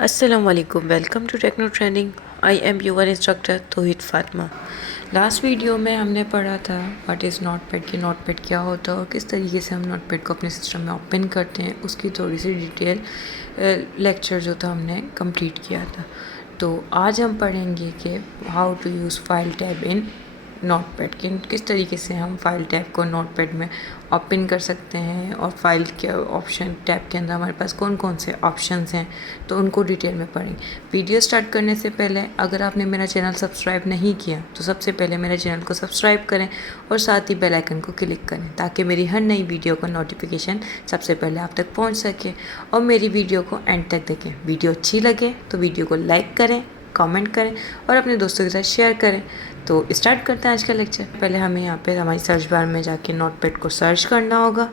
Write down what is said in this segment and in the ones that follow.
अस्सलाम वालेकुम, welcome to Techno Trending. I am your instructor Tauheed Fatima. Last video में हमने पढ़ा था व्हाट इज़ नोटपैड, कि नोटपैड क्या होता है और किस तरीके से हम नोटपैड को अपने सिस्टम में ओपन करते हैं। उसकी थोड़ी सी डिटेल लेक्चर जो था हमने कंप्लीट किया था। तो आज हम पढ़ेंगे कि how to use file tab in notepad, किस तरीके से हम फाइल टैब को नोटपैड में ओपन कर सकते हैं और फाइल के ऑप्शन टैब के अंदर हमारे पास कौन कौन से ऑप्शंस हैं, तो उनको डिटेल में पढ़ेंगे। वीडियो स्टार्ट करने से पहले अगर आपने मेरा चैनल सब्सक्राइब नहीं किया तो सबसे पहले मेरे चैनल को सब्सक्राइब करें और साथ ही बेल आइकन को क्लिक करें ताकि मेरी हर नई वीडियो का नोटिफिकेशन सबसे पहले आप तक पहुँच सके। और मेरी वीडियो को एंड तक देखें। वीडियो अच्छी लगे तो वीडियो को लाइक करें, कमेंट करें और अपने दोस्तों के साथ शेयर करें। तो स्टार्ट करते हैं आज का लेक्चर। पहले हमें यहाँ पे हमारी सर्च बार में जाके नोटपैड को सर्च करना होगा।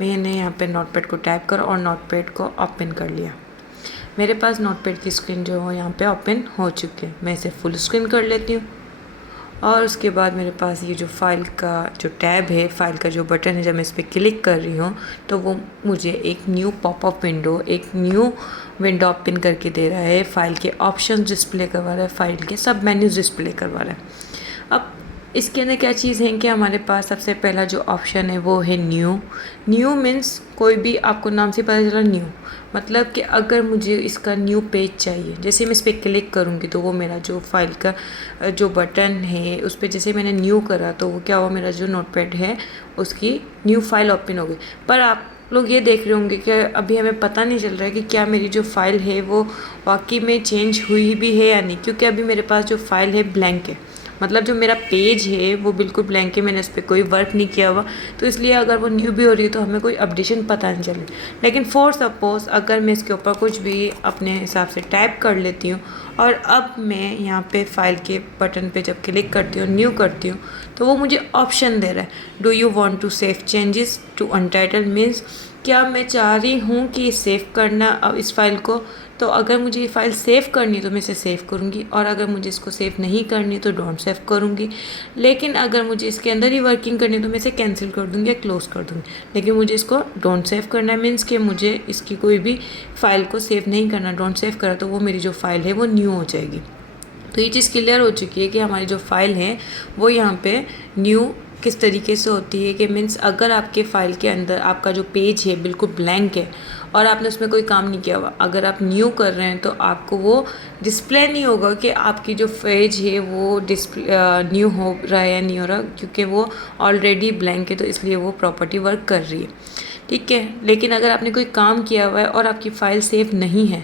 मैंने यहाँ पे नोटपैड को टाइप कर और नोटपैड को ओपन कर लिया। मेरे पास नोटपैड की स्क्रीन जो है यहाँ पे ओपन हो चुकी है। मैं इसे फुल स्क्रीन कर लेती हूँ और उसके बाद मेरे पास ये जो फाइल का जो टैब है, फाइल का जो बटन है, जब मैं इस पर क्लिक कर रही हूँ तो वो मुझे एक न्यू पॉपअप विंडो, एक न्यू विंडो ओपन करके दे रहा है। फाइल के ऑप्शंस डिस्प्ले करवा रहा है, फाइल के सब मेन्यूज़ डिस्प्ले करवा रहा है। अब इसके अंदर क्या चीज़ है कि हमारे पास सबसे पहला जो ऑप्शन है वो है न्यू। न्यू मीन्स कोई भी आपको नाम से पता चला न्यू, मतलब कि अगर मुझे इसका न्यू पेज चाहिए, जैसे मैं इस पर क्लिक करूँगी तो वो मेरा जो फाइल का जो बटन है उस पर जैसे मैंने न्यू करा तो वो क्या हुआ, मेरा जो नोटपैड है उसकी न्यू फाइल ओपन हो गई। पर आप लोग ये देख रहे होंगे कि अभी हमें पता नहीं चल रहा है कि क्या मेरी जो फ़ाइल है वो वाकई में चेंज हुई भी है या नहीं, क्योंकि अभी मेरे पास जो फ़ाइल है ब्लैंक है। मतलब जो मेरा पेज है वो बिल्कुल ब्लैंक है, मैंने उस पर कोई वर्क नहीं किया हुआ। तो इसलिए अगर वो न्यू भी हो रही है तो हमें कोई अपडेशन पता नहीं चले। लेकिन फॉर सपोज़ अगर मैं इसके ऊपर कुछ भी अपने हिसाब से टाइप कर लेती हूँ और अब मैं यहाँ पे फाइल के बटन पे जब क्लिक करती हूँ, न्यू करती हूँ, तो वो मुझे ऑप्शन दे रहा है, do you want to save changes to untitled, means क्या मैं चाह रही हूँ कि सेव करना अब इस फाइल को। तो अगर मुझे ये फ़ाइल सेव करनी है तो मैं इसे सेव करूँगी और अगर मुझे इसको सेव नहीं करनी तो डोंट सेव करूँगी। लेकिन अगर मुझे इसके अंदर ही वर्किंग करनी है तो मैं इसे कैंसिल कर दूँगी या क्लोज़ कर दूँगी। लेकिन मुझे इसको डोंट सेव करना है, मीन्स कि मुझे इसकी कोई भी फ़ाइल को सेव नहीं करना। डोंट सेव करा तो वो मेरी जो फ़ाइल है वो न्यू हो जाएगी। तो ये चीज़ क्लियर हो चुकी है कि हमारी जो फ़ाइल है वो यहाँ पे न्यू किस तरीके से होती है, कि मीन्स अगर आपके फ़ाइल के अंदर आपका जो पेज है बिल्कुल ब्लैंक है और आपने उसमें कोई काम नहीं किया हुआ, अगर आप न्यू कर रहे हैं तो आपको वो डिस्प्ले नहीं होगा कि आपकी जो पेज है वो डिस्प्ले न्यू हो रहा है या नहीं हो रहा, क्योंकि वो ऑलरेडी ब्लैंक है तो इसलिए वो प्रॉपर्टी वर्क कर रही है। ठीक है। लेकिन अगर आपने कोई काम किया हुआ है और आपकी फ़ाइल सेव नहीं है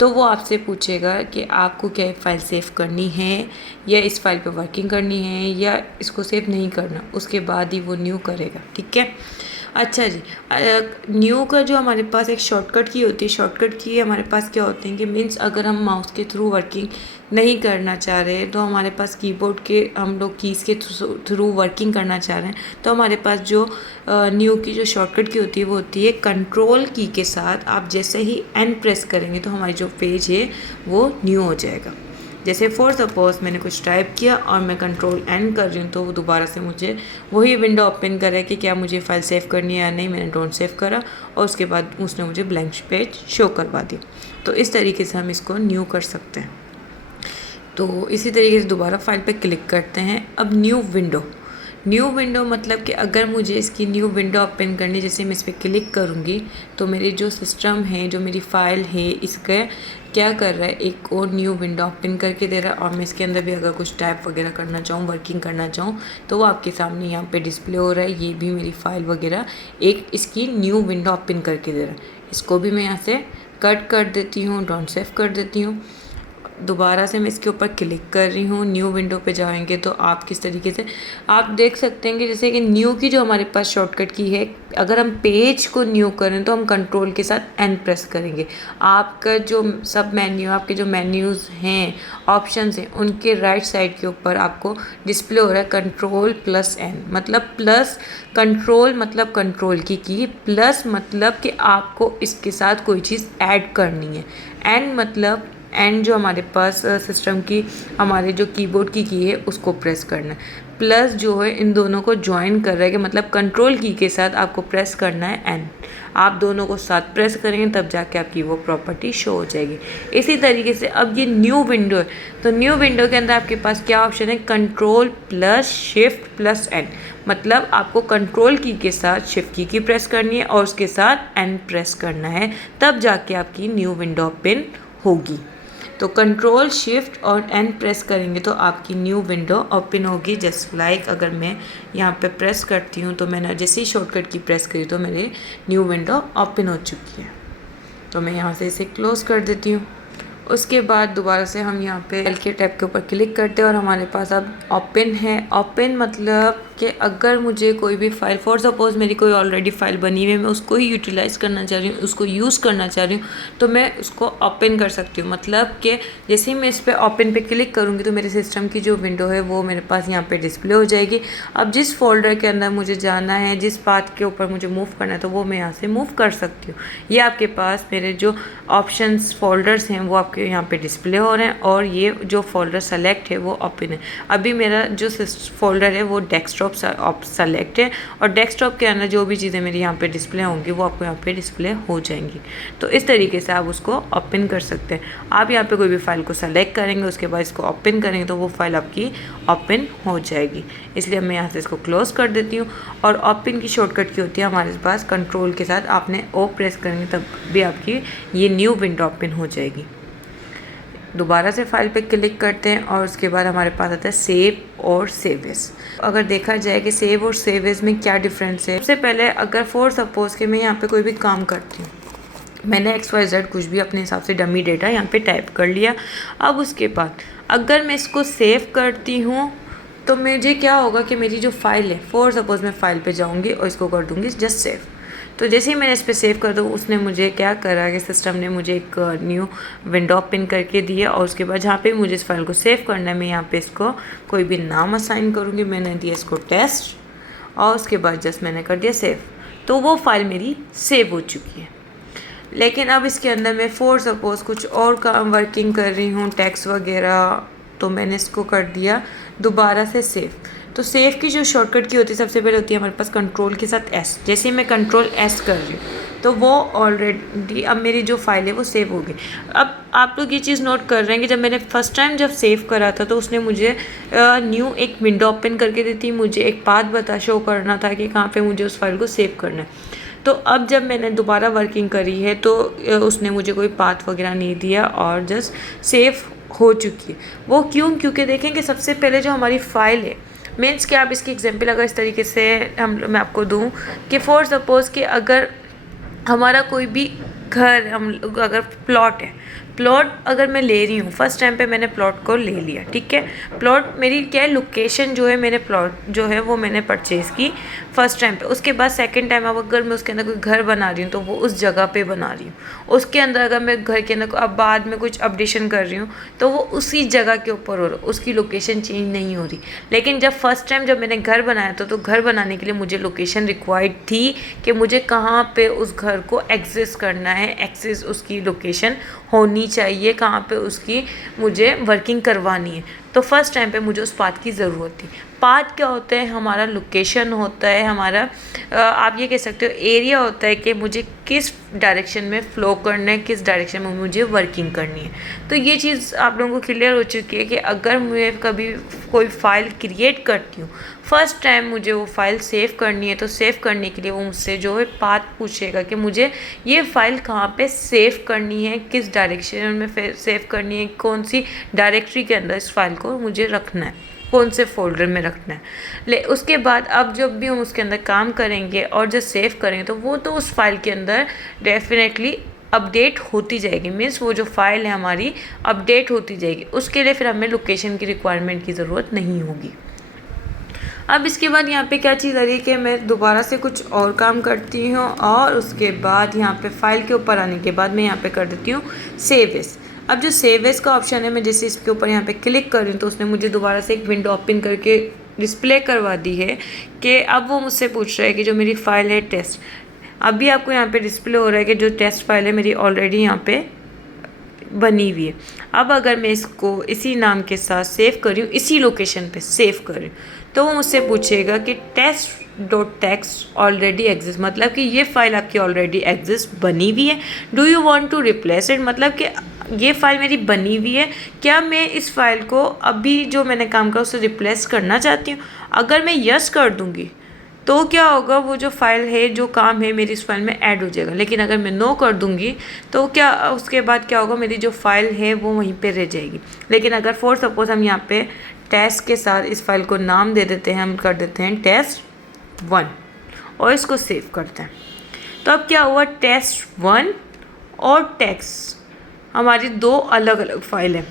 तो वो आपसे पूछेगा कि आपको क्या फाइल सेव करनी है या इस फाइल पे वर्किंग करनी है या इसको सेव नहीं करना, उसके बाद ही वो न्यू करेगा। ठीक है। अच्छा जी, न्यू का जो हमारे पास एक शॉर्टकट की होती है, शॉर्टकट की हमारे पास क्या होते हैं कि मीन्स अगर हम माउस के थ्रू वर्किंग नहीं करना चाह रहे तो हमारे पास कीबोर्ड के हम लोग कीज़ के थ्रू वर्किंग करना चाह रहे हैं तो हमारे पास जो न्यू की जो शॉर्टकट की होती है वो होती है कंट्रोल की के साथ आप जैसे ही एन प्रेस करेंगे तो हमारी जो पेज है वो न्यू हो जाएगा। जैसे फॉर सपोज मैंने कुछ टाइप किया और मैं कंट्रोल एन कर रही हूँ तो वो दोबारा से मुझे वही विंडो ओपन करे कि क्या मुझे फ़ाइल सेव करनी है या नहीं। मैंने डोंट सेव करा और उसके बाद उसने मुझे ब्लैंक पेज शो करवा दिया। तो इस तरीके से हम इसको न्यू कर सकते हैं। तो इसी तरीके से दोबारा फाइल पे क्लिक करते हैं। अब न्यू विंडो मतलब कि अगर मुझे इसकी न्यू विंडो ओपन करनी, जैसे मैं इस पर क्लिक करूँगी तो मेरी जो सिस्टम है, जो मेरी फ़ाइल है, इसका क्या कर रहा है, एक और न्यू विंडो ओपन करके दे रहा है। और मैं इसके अंदर भी अगर कुछ टाइप वगैरह करना चाहूँ, वर्किंग करना चाहूँ तो वो आपके सामने यहाँ पे डिस्प्ले हो रहा है। ये भी मेरी फ़ाइल वगैरह एक इसकी न्यू विंडो ओपन करके दे रहा है। इसको भी मैं यहाँ से कट कर देती हूँ, डोंट सेव कर देती हूँ। दोबारा से मैं इसके ऊपर क्लिक कर रही हूँ, न्यू विंडो पे जाएंगे तो आप किस तरीके से आप देख सकते हैं कि जैसे कि न्यू की जो हमारे पास शॉर्टकट की है, अगर हम पेज को न्यू करें तो हम कंट्रोल के साथ एन प्रेस करेंगे। आपका जो सब मेन्यू, आपके जो मेन्यूज़ हैं, ऑप्शंस हैं, उनके राइट साइड के ऊपर आपको डिस्प्ले हो रहा है कंट्रोल प्लस एन, मतलब प्लस कंट्रोल मतलब कंट्रोल की प्लस मतलब कि आपको इसके साथ कोई चीज़ ऐड करनी है। एन मतलब एंड जो हमारे पास सिस्टम की हमारे जो कीबोर्ड की है उसको प्रेस करना है। प्लस जो है इन दोनों को ज्वाइन कर रहा है कि मतलब कंट्रोल की के साथ आपको प्रेस करना है एन। आप दोनों को साथ प्रेस करेंगे तब जाके आपकी वो प्रॉपर्टी शो हो जाएगी। इसी तरीके से अब ये न्यू विंडो है, तो न्यू विंडो के अंदर आपके पास क्या ऑप्शन है, control plus shift plus N. मतलब आपको कंट्रोल की के साथ शिफ्ट की प्रेस करनी है और उसके साथ एन प्रेस करना है, तब जाके आपकी न्यू विंडो ओपन होगी। तो कंट्रोल शिफ्ट और एन प्रेस करेंगे तो आपकी न्यू विंडो ओपन होगी। जस्ट लाइक अगर मैं यहाँ पे प्रेस करती हूँ तो मैंने जैसे ही शॉर्टकट की प्रेस करी तो मेरी न्यू विंडो ओपन हो चुकी है। तो मैं यहाँ से इसे क्लोज कर देती हूँ। उसके बाद दोबारा से हम यहाँ पे फाइल के टैब के ऊपर क्लिक करते हैं और हमारे पास अब ओपन है। ओपन मतलब कि अगर मुझे कोई भी फाइल, फॉर सपोज मेरी कोई ऑलरेडी फाइल बनी हुई है, मैं उसको ही यूटिलाइज़ करना चाह रही हूँ, उसको यूज़ करना चाह रही हूँ, तो मैं उसको ओपन कर सकती हूँ। मतलब कि जैसे ही मैं इस पर ओपन पे क्लिक करूँगी तो मेरे सिस्टम की जो विंडो है वो मेरे पास यहाँ पे डिस्प्ले हो जाएगी। अब जिस फोल्डर के अंदर मुझे जाना है, जिस पाथ के ऊपर मुझे मूव करना है, तो वो मैं यहाँ से मूव कर सकती हूँ। ये आपके पास मेरे जो ऑप्शंस फोल्डर्स हैं वो आपके यहाँ पे डिस्प्ले हो रहे हैं और ये जो फोल्डर सेलेक्ट है वो ओपन है। अभी मेरा जो फोल्डर है वो डेस्कटॉप सेलेक्ट है और डेस्कटॉप के अंदर जो भी चीज़ें मेरी यहाँ पे डिस्प्ले होंगी वो आपको यहाँ पे डिस्प्ले हो जाएंगी। तो इस तरीके से आप उसको ओपन कर सकते हैं। आप यहाँ पे कोई भी फाइल को सेलेक्ट करेंगे, उसके बाद इसको ओपन करेंगे तो वो फाइल आपकी ओपन हो जाएगी। इसलिए मैं यहाँ से इसको क्लोज कर देती हूँ। और ओपन की शॉर्टकट की होती है हमारे पास कंट्रोल के साथ आपने ओ प्रेस करेंगे तब भी आपकी ये न्यू विंडो ओपन हो जाएगी। दोबारा से फाइल पे क्लिक करते हैं और उसके बाद हमारे पास आता है सेव और सेव एज। अगर देखा जाए कि सेव और सेव एज में क्या डिफरेंस है, सबसे पहले अगर फॉर सपोज कि मैं यहाँ पे कोई भी काम करती हूँ, मैंने XYZ कुछ भी अपने हिसाब से डमी डेटा यहाँ पे टाइप कर लिया। अब उसके बाद अगर मैं इसको सेव करती हूँ तो मुझे क्या होगा कि मेरी जो फाइल है, फॉर सपोज मैं फाइल पे जाऊँगी और इसको कर दूँगी जस्ट सेव। तो जैसे ही मैंने इस पर सेव कर दूँ उसने मुझे क्या करा कि सिस्टम ने मुझे एक न्यू विंडो ओपन करके दिया और उसके बाद जहाँ पे मुझे इस फाइल को सेव करना है मैं यहाँ पे इसको कोई भी नाम असाइन करूँगी। मैंने दिया इसको टेस्ट और उसके बाद जस्ट मैंने कर दिया सेव, तो वो फाइल मेरी सेव हो चुकी है। लेकिन अब इसके अंदर मैं फॉर सपोज कुछ और काम वर्किंग कर रही हूँ, टैक्स वगैरह, तो मैंने इसको कर दिया दोबारा से सेव। तो सेव की जो शॉर्टकट की होती है सबसे पहले होती है हमारे पास कंट्रोल के साथ एस। जैसे ही मैं कंट्रोल एस कर रही हूँ तो वो ऑलरेडी अब मेरी जो फाइल है वो सेव हो गई। अब आप लोग ये चीज़ नोट कर रहे हैं कि जब मैंने फर्स्ट टाइम जब सेव करा था तो उसने मुझे न्यू एक विंडो ओपन करके दी थी, मुझे एक पाथ शो करना था कि कहाँ पे मुझे उस फाइल को सेव करना है। तो अब जब मैंने दोबारा वर्किंग करी है तो उसने मुझे कोई पाथ वगैरह नहीं दिया और जस्ट सेव हो चुकी है। वो क्यों? क्योंकि देखें कि सबसे पहले जो हमारी फाइल है, मीन्स कि आप इसकी एग्जांपल अगर इस तरीके से मैं आपको दूं कि फॉर सपोज़ कि अगर हमारा कोई भी घर, हम अगर प्लॉट है, प्लॉट अगर मैं ले रही हूँ, फर्स्ट टाइम पे मैंने प्लॉट को ले लिया, ठीक है। प्लॉट मेरी क्या है, लोकेशन जो है मेरे प्लॉट जो है वो मैंने परचेज़ की फर्स्ट टाइम पे। उसके बाद सेकंड टाइम अब अगर मैं उसके अंदर कोई घर बना रही हूँ तो वो उस जगह पे बना रही हूँ। उसके अंदर अगर मैं घर के अंदर अब बाद में कुछ अपडेशन कर रही हूँ तो वो उसी जगह के ऊपर हो रहा है, उसकी लोकेशन चेंज नहीं हो रही। लेकिन जब फर्स्ट टाइम जब मैंने घर बनाया था तो घर बनाने के लिए मुझे लोकेशन रिक्वायर्ड थी कि मुझे कहाँ पे उस घर को एक्सेस करना है, एक्सेस उसकी लोकेशन होनी चाहिए, कहाँ पे उसकी मुझे वर्किंग करवानी है। तो फर्स्ट टाइम पे मुझे उस पाथ की ज़रूरत थी। पाथ क्या होता है? हमारा लोकेशन होता है, हमारा आप ये कह सकते हो एरिया होता है कि मुझे किस डायरेक्शन में फ़्लो करना है, किस डायरेक्शन में मुझे वर्किंग करनी है। तो ये चीज़ आप लोगों को क्लियर हो चुकी है कि अगर मैं कभी कोई फ़ाइल क्रिएट करती हूँ, फर्स्ट टाइम मुझे वो फ़ाइल सेव करनी है, तो सेव करने के लिए वो मुझसे जो है पाथ पूछेगा कि मुझे ये फ़ाइल कहाँ पे सेव करनी है, किस डायरेक्शन में सेव करनी है, कौन सी डायरेक्टरी के अंदर इस फाइल को मुझे रखना है, कौन से फोल्डर में रखना है। उसके बाद अब जब भी हम उसके अंदर काम करेंगे और जब सेव करेंगे तो वो तो उस फाइल के अंदर डेफिनेटली अपडेट होती जाएगी। मीन्स वो जो फाइल है हमारी अपडेट होती जाएगी। उसके लिए फिर हमें लोकेशन की रिक्वायरमेंट की ज़रूरत नहीं होगी। अब इसके बाद यहाँ पे क्या चीज़ आ रही है कि मैं दोबारा से कुछ और काम करती हूँ और उसके बाद यहाँ पे फाइल के ऊपर आने के बाद मैं यहाँ पे कर देती हूँ सेव एज। अब जो सेव एज का ऑप्शन है, मैं जैसे इसके ऊपर यहाँ पे क्लिक कर रही हूँ तो उसने मुझे दोबारा से एक विंडो ओपन करके डिस्प्ले करवा दी है कि अब वो मुझसे पूछ रहा है कि जो मेरी फ़ाइल है टेस्ट, अभी आपको यहाँ पे डिस्प्ले हो रहा है कि जो टेस्ट फाइल है मेरी ऑलरेडी यहाँ पे बनी हुई है। अब अगर मैं इसको इसी नाम के साथ सेव कर रही हूँ, इसी लोकेशन पे सेव कर रही हूँ, तो वो मुझसे पूछेगा कि test.txt ऑलरेडी एग्जिस्ट, मतलब कि ये फाइल आपकी ऑलरेडी एग्जिस्ट बनी हुई है। Do you want to replace it, मतलब कि ये फाइल मेरी बनी हुई है, क्या मैं इस फाइल को अभी जो मैंने काम किया उससे रिप्लेस करना चाहती हूँ। अगर मैं यस कर दूँगी तो क्या होगा, वो जो फाइल है, जो काम है, मेरी इस फाइल में ऐड हो जाएगा। लेकिन अगर मैं नो कर दूंगी तो क्या उसके बाद क्या होगा, मेरी जो फाइल है वो वहीं पे रह जाएगी। लेकिन अगर फॉर सपोज हम यहाँ पे टेस्ट के साथ इस फाइल को नाम दे देते हैं, हम कर देते हैं test1 और इसको सेव करते हैं, तो अब क्या हुआ, test1 और टेक्स्ट हमारी दो अलग अलग फाइल है।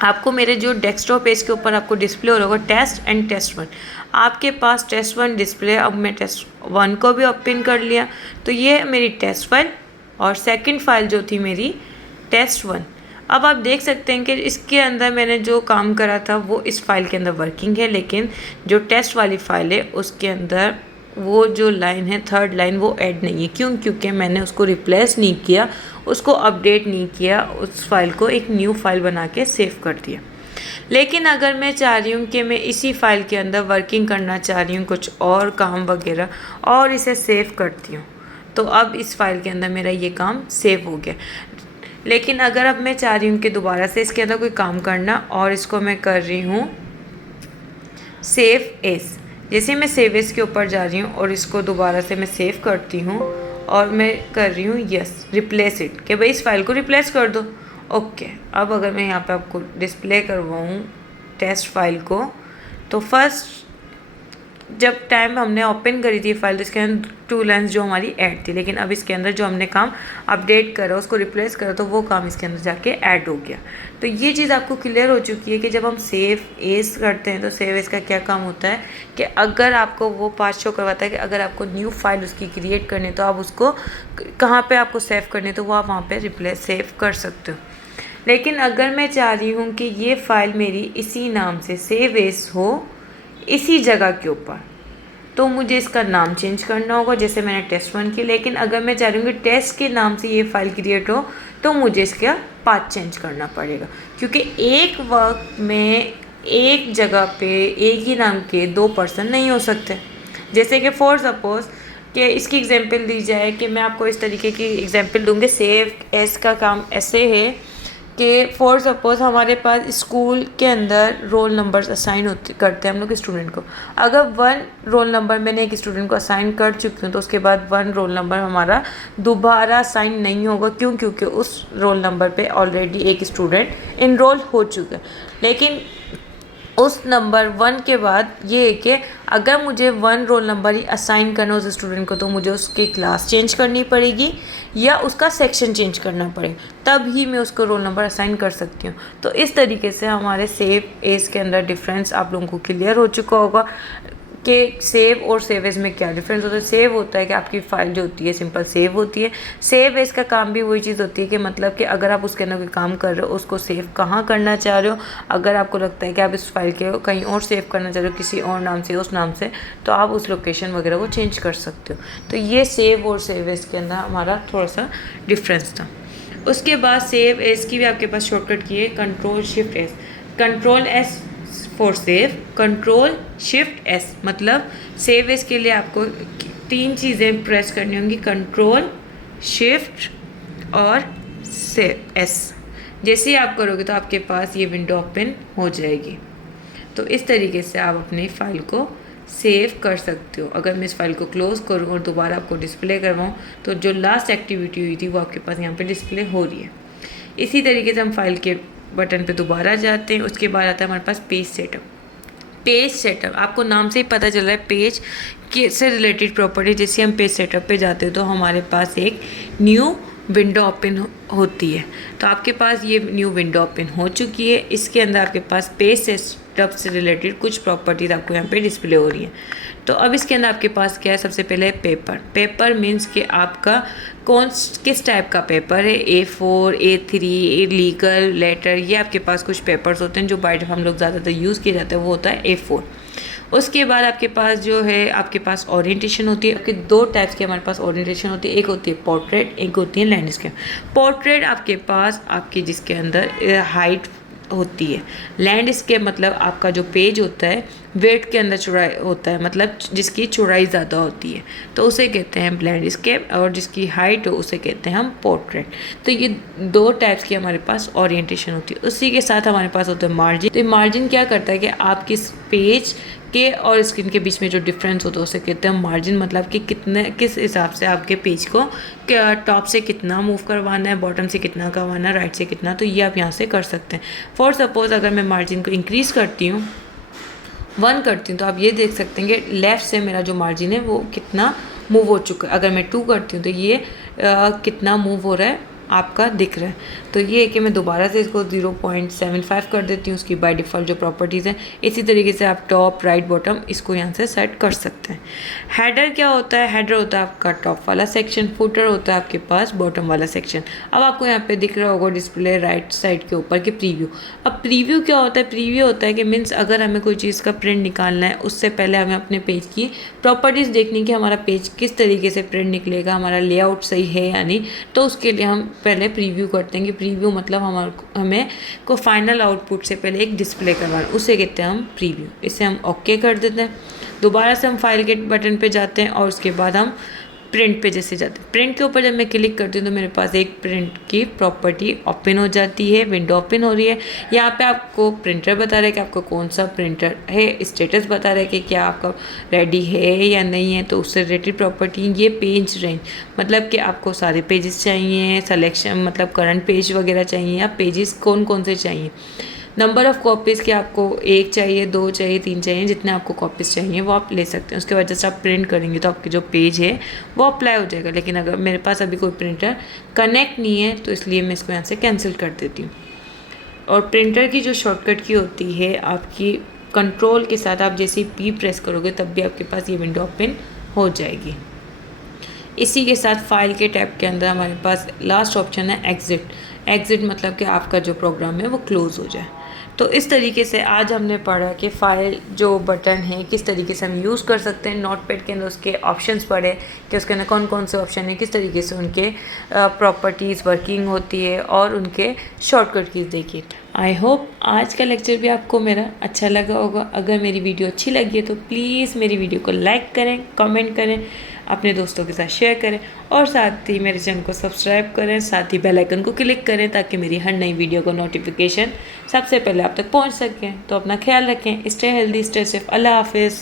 आपको मेरे जो डेस्कटॉप पेज के ऊपर आपको डिस्प्ले हो रहा होगा टेस्ट एंड test1, आपके पास test1 डिस्प्ले। अब मैं test1 को भी ओपन कर लिया, तो ये है मेरी टेस्ट फाइल और सेकंड फाइल जो थी मेरी test1। अब आप देख सकते हैं कि इसके अंदर मैंने जो काम करा था वो इस फाइल के अंदर वर्किंग है, लेकिन जो टेस्ट वाली फाइल है उसके अंदर वो जो लाइन है, थर्ड लाइन, वो ऐड नहीं है। क्यों? क्योंकि मैंने उसको रिप्लेस नहीं किया, उसको अपडेट नहीं किया, उस फाइल को एक न्यू फाइल बना के सेव कर दिया। लेकिन अगर मैं चाह रही हूँ कि मैं इसी फाइल के अंदर वर्किंग करना चाह रही हूँ, कुछ और काम वगैरह, और इसे सेव करती हूँ, तो अब इस फाइल के अंदर मेरा ये काम सेव हो गया। लेकिन अगर अब मैं चाह रही हूँ कि दोबारा से इसके अंदर कोई काम करना, और इसको मैं कर रही हूँ सेव एस, जैसे मैं सेव एस के ऊपर जा रही हूँ और इसको दोबारा से मैं सेव करती हूँ और मैं कर रही हूँ यस रिप्लेस इट, कि भाई इस फाइल को रिप्लेस कर दो। ओके, अब अगर मैं यहाँ पे आपको डिस्प्ले करवाऊँ टेस्ट फाइल को, तो फर्स्ट जब टाइम हमने ओपन करी थी फाइल, तो इसके अंदर 2 लाइन्स जो हमारी ऐड थी, लेकिन अब इसके अंदर जो हमने काम अपडेट करा, उसको रिप्लेस करा, तो वो काम इसके अंदर जाके ऐड हो गया। तो ये चीज़ आपको क्लियर हो चुकी है कि जब हम सेव एस करते हैं तो सेव एस का क्या काम होता है कि अगर आपको वो पास शो करवाता है कि अगर आपको न्यू फाइल उसकी क्रिएट करनी है तो आप उसको कहाँ पर आपको सेव करनी है, तो वो आप वहाँ पर रिप्लेस सेव कर सकते हो। लेकिन अगर मैं चाह रही हूँ कि ये फाइल मेरी इसी नाम से सेव एस हो, इसी जगह के ऊपर, तो मुझे इसका नाम चेंज करना होगा, जैसे मैंने test1 की। लेकिन अगर मैं चाह रही हूँ कि टेस्ट के नाम से ये फाइल क्रिएट हो, तो मुझे इसका पाथ चेंज करना पड़ेगा, क्योंकि एक वक्त में एक जगह पे एक ही नाम के 2 पर्सन नहीं हो सकते। जैसे कि फॉर सपोज कि इसकी एग्जांपल दी जाए, कि मैं आपको इस तरीके की एग्जांपल दूँगी। सेव एस का काम ऐसे है कि फॉर सपोज़ हमारे पास स्कूल के अंदर रोल नंबर्स असाइन करते हैं हम लोग स्टूडेंट को। अगर 1 रोल नंबर मैंने एक स्टूडेंट को असाइन कर चुकी हूँ, तो उसके बाद 1 रोल नंबर हमारा दोबारा असाइन नहीं होगा। क्यों? क्योंकि उस रोल नंबर पे ऑलरेडी एक स्टूडेंट इनरोल हो चुका है। लेकिन उस नंबर 1 के बाद ये है कि अगर मुझे 1 रोल नंबर ही असाइन करना उस स्टूडेंट को, तो मुझे उसकी क्लास चेंज करनी पड़ेगी या उसका सेक्शन चेंज करना पड़ेगा, तब ही मैं उसको रोल नंबर असाइन कर सकती हूँ। तो इस तरीके से हमारे सेव एस के अंदर डिफरेंस आप लोगों को क्लियर हो चुका होगा कि सेव और सेव एस में क्या डिफरेंस होता है। सेव होता है कि आपकी फ़ाइल जो होती है सिंपल सेव होती है। सेव एस का काम भी वही चीज़ होती है कि मतलब कि अगर आप उसके अंदर कोई काम कर रहे हो, उसको सेव कहाँ करना चाह रहे हो, अगर आपको लगता है कि आप इस फाइल के कहीं और सेव करना चाह रहे हो किसी और नाम से, उस नाम से, तो आप उस लोकेशन वगैरह को चेंज कर सकते हो। तो ये सेव और सेव एस के अंदर हमारा थोड़ा सा डिफरेंस था। उसके बाद सेव एस की भी आपके पास शॉर्टकट की है control shift S. Control S for save, control shift S, मतलब सेव एस के लिए आपको 3 चीज़ें प्रेस करनी होंगी, कंट्रोल शिफ्ट और सेव एस। जैसे ही आप करोगे तो आपके पास ये विंडो ओपन हो जाएगी। तो इस तरीके से आप अपनी फ़ाइल को सेव कर सकते हो। अगर मैं इस फाइल को क्लोज़ करूँ और दोबारा आपको डिस्प्ले करवाऊँ, तो जो लास्ट एक्टिविटी हुई थी वो आपके पास यहाँ पे डिस्प्ले हो रही है। इसी तरीके से हम फाइल के बटन पे दोबारा जाते हैं। उसके बाद आता है हमारे पास पेज सेटअप। पेज सेटअप आपको नाम से ही पता चल रहा है पेज के से रिलेटेड प्रॉपर्टी। जैसे हम पेज सेटअप पे जाते हैं तो हमारे पास एक न्यू विंडो ओपन होती है। तो आपके पास ये न्यू विंडो ओपन हो चुकी है। इसके अंदर आपके पास पेज सेटअप से रिलेटेड कुछ प्रॉपर्टीज़ आपको यहाँ पे डिस्प्ले हो रही हैं। तो अब इसके अंदर आपके पास क्या है, सबसे पहले पेपर। पेपर मीन्स कि आपका किस टाइप का पेपर है, A4, A3, लीगल, लेटर, ये आपके पास कुछ पेपर्स होते हैं जो बाय हम लोग ज़्यादातर यूज़ किए जाते हैं, वो होता है A4। उसके बाद आपके पास जो है आपके पास ओरिएंटेशन होती है। आपके 2 टाइप्स की हमारे पास ओरिएंटेशन होती है, एक होती है पोर्ट्रेट, एक होती है लैंडस्केप। पोर्ट्रेट आपके पास आपकी जिसके अंदर हाइट होती है। लैंडस्केप मतलब आपका जो पेज होता है वेट के अंदर चौड़ाई होता है, मतलब जिसकी चौड़ाई ज़्यादा होती है तो उसे कहते हैं लैंडस्केप, और जिसकी हाइट हो उसे कहते हैं हम पोर्ट्रेट। तो ये 2 टाइप्स की हमारे पास ओरिएंटेशन होती है। उसी के साथ हमारे पास होता है मार्जिन। तो मार्जिन क्या करता है कि आप किस पेज के और स्क्रीन के बीच में जो डिफरेंस होता है उसे कहते हैं मार्जिन, मतलब कि किस हिसाब से आपके पेज को टॉप से कितना मूव करवाना है, बॉटम से कितना करवाना है, राइट से कितना, तो ये आप यहाँ से कर सकते हैं। फॉर सपोज अगर मैं मार्जिन को इंक्रीज़ करती हूँ 1 करती हूँ तो आप ये देख सकते हैं कि लेफ़्ट से मेरा जो मार्जिन है वो कितना मूव हो चुका है। अगर मैं 2 करती हूँ तो ये कितना मूव हो रहा है आपका दिख रहा है। तो ये है कि मैं दोबारा से इसको 0.75 कर देती हूँ, उसकी बाय डिफ़ॉल्ट जो प्रॉपर्टीज़ हैं। इसी तरीके से आप टॉप राइट बॉटम इसको यहाँ से सेट कर सकते हैं। हेडर क्या होता है? हेडर होता है आपका टॉप वाला सेक्शन, फुटर होता है आपके पास बॉटम वाला सेक्शन। अब आपको यहाँ पे दिख रहा होगा डिस्प्ले राइट साइड के ऊपर कि प्रीव्यू। अब प्रीव्यू क्या होता है? प्रीव्यू होता है कि मीन्स अगर हमें कोई चीज़ का प्रिंट निकालना है उससे पहले हमें अपने पेज की प्रॉपर्टीज़ देखनी कि हमारा पेज किस तरीके से प्रिंट निकलेगा, हमारा लेआउट सही है या नहीं। तो उसके लिए हम पहले प्रीव्यू करते हैं कि प्रीव्यू मतलब हमें को फाइनल आउटपुट से पहले एक डिस्प्ले करवाना, उसे कहते हैं हम प्रीव्यू। इसे हम ओके कर देते हैं। दोबारा से हम फाइल के बटन पे जाते हैं और उसके बाद हम प्रिंट पे जैसे जाते हैं। प्रिंट के ऊपर जब मैं क्लिक करती हूँ तो मेरे पास एक प्रिंट की प्रॉपर्टी ओपन हो जाती है, विंडो ओपन हो रही है। यहाँ पे आपको प्रिंटर बता रहा है कि आपको कौन सा प्रिंटर है, स्टेटस बता रहा है कि क्या आपका रेडी है या नहीं है। तो उससे रिलेटेड प्रॉपर्टी ये पेज रेंज, मतलब कि आपको सारे पेजेस चाहिए, सिलेक्शन मतलब करंट पेज वगैरह चाहिए, या पेजेस कौन कौन से चाहिए। नंबर ऑफ़ कॉपीज़ के आपको 1 चाहिए, 2 चाहिए, 3 चाहिए, जितने आपको कॉपीज़ चाहिए वो आप ले सकते हैं। उसके बाद जैसे आप प्रिंट करेंगे तो आपके जो पेज है वो अप्लाई हो जाएगा। लेकिन अगर मेरे पास अभी कोई प्रिंटर कनेक्ट नहीं है तो इसलिए मैं इसको यहाँ से कैंसिल कर देती हूँ। और प्रिंटर की जो शॉर्टकट की होती है आपकी कंट्रोल के साथ, आप जैसे P प्रेस करोगे तब भी आपके पास ये विंडो ओपन हो जाएगी। इसी के साथ फाइल के टैब के अंदर हमारे पास लास्ट ऑप्शन है एग्ज़िट। एग्ज़िट मतलब कि आपका जो प्रोग्राम है वो क्लोज़ हो जाए। तो इस तरीके से आज हमने पढ़ा कि फ़ाइल जो बटन है किस तरीके से हम यूज़ कर सकते हैं। नोटपैड के अंदर उसके ऑप्शंस पढ़े कि उसके अंदर कौन कौन से ऑप्शन है, किस तरीके से उनके प्रॉपर्टीज़ वर्किंग होती है, और उनके शॉर्टकट कीज़ देखिए। आई होप आज का लेक्चर भी आपको मेरा अच्छा लगा होगा। अगर मेरी वीडियो अच्छी लगी है तो प्लीज़ मेरी वीडियो को लाइक करें, कमेंट करें, अपने दोस्तों के साथ शेयर करें, और साथ ही मेरे चैनल को सब्सक्राइब करें, साथ ही बेल आइकन को क्लिक करें ताकि मेरी हर नई वीडियो का नोटिफिकेशन सबसे पहले आप तक पहुंच सकें। तो अपना ख्याल रखें, स्टे हेल्दी, स्टे सेफ, अल्लाह हाफिज़।